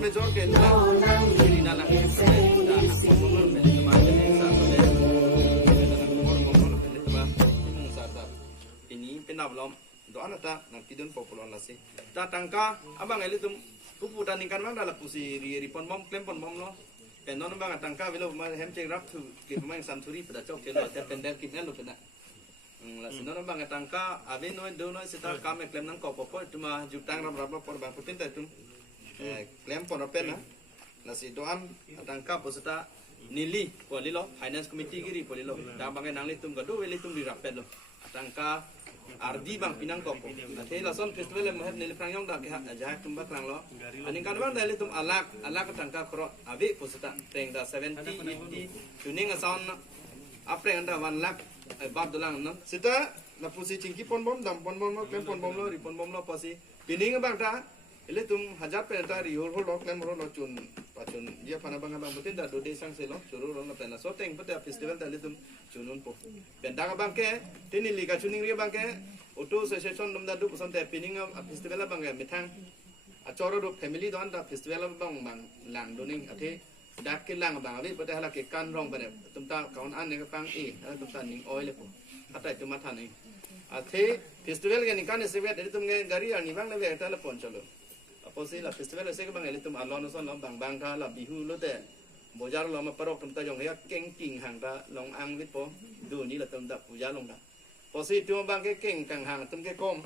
major ke na ini na nak pon beli tu macam ni sa beli beli tu mung sa ta ini penab lom doan ata nak tidun popular nasi ta tangka abang eli tum pupu tandingkan bang dalam pusi ri pon bom klem pon bom lo penon bang tangka velo ma hem cek rap tu ke pemain santuri pada cok ke lo ter pendek kitnya lo pena la sinon bang tangka ave no do no sita kame klem nang ko popo cuma jutang rap por bang putin ta tum klem pon pena la si doan tangka posita nili polilo finance committee giri polilo da bang nang li tum gado veli tum di rapet lo tangka ardi bang pinang kopo ate lason festival le mahab nele prang yong da ke ajak tumba krang lo aning kan bang dali tum alak tangka pro ave posita teng da 70 80 tuning ason apre anda 1 lakh bab dolang no sita na pusi cingki pon bom dam pon bom klem pon bom lo ri pon bom lo pasi pining bang ta ele tum hajar pe ta ri hol lo klem lo chun pachun dia pana bang bang butin da do de sang se lo suru ro na pena so teng pata festival dali tum chunun po penda bang ke tini liga chuning ri bang ke auto session dum da du pusan te pining festival bang ke mithang achoro do family don da festival bang bang lang do ning athe dak ke lang bang abi pata hala ke kan rong bane tum ta kaun an ne pang e tum ta ning oil le po atai tum matha nei athe festival ke nikan se vet tum nge gari ani bang le ve ta la pon chalo apo se la festival se ke bang ele tum alon son lo bang bang tha la bihu lo te bojar lo ma parok tum ta jong ya keng king hang ta long ang vit po du ni la tum da puja long da posi tu bang ke keng kang hang tum ke kom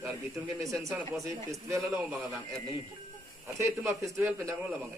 dar bitum ke mesen sana posi festival lo bang bang et ni athe tum festival pendang lo bang